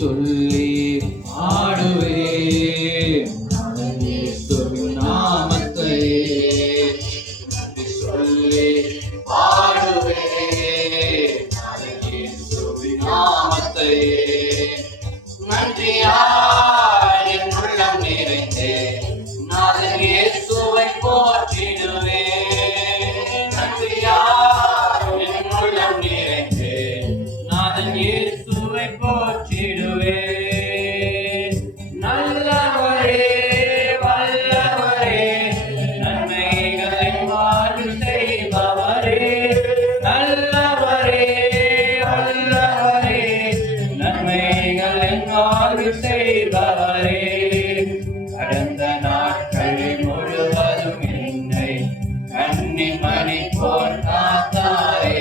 சொல்லி பாடுவேன் இயேசுவின் நாமத்தை நன்றி சொல்லி பாடுவேன் இயேசுவின் நாமத்தை நன்றியால் என் உள்ளம் நிறைந்தே நாதன் இயேசுவை போற்றிடுவேன் நன்றியால் என் உள்ளம் நிறைந்தே நாதன் இயேசுவை போற்றிடுவேன் நல்லவரே வல்லவரே நன்மைகளை வாழ்வு செய்பவரே நல்லவரே வல்லவரே நன்மைகளை வாழ்வு செய்பவரே கடந்த நாட்கள் முழுவதும் என்னை கண்ணின் மணி போல் காத்தாரே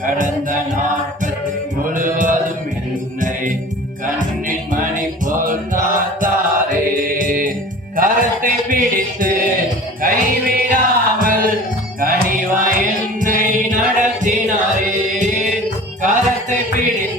கடந்த நாட்கள் முழுவதும் என்னை கண்ணின் மணி போல் காத்தாரே கரத்தை பிடித்து கைவிடாமல் கனிவாய் என்னை நடத்தினாரே கரத்தை பிடித்து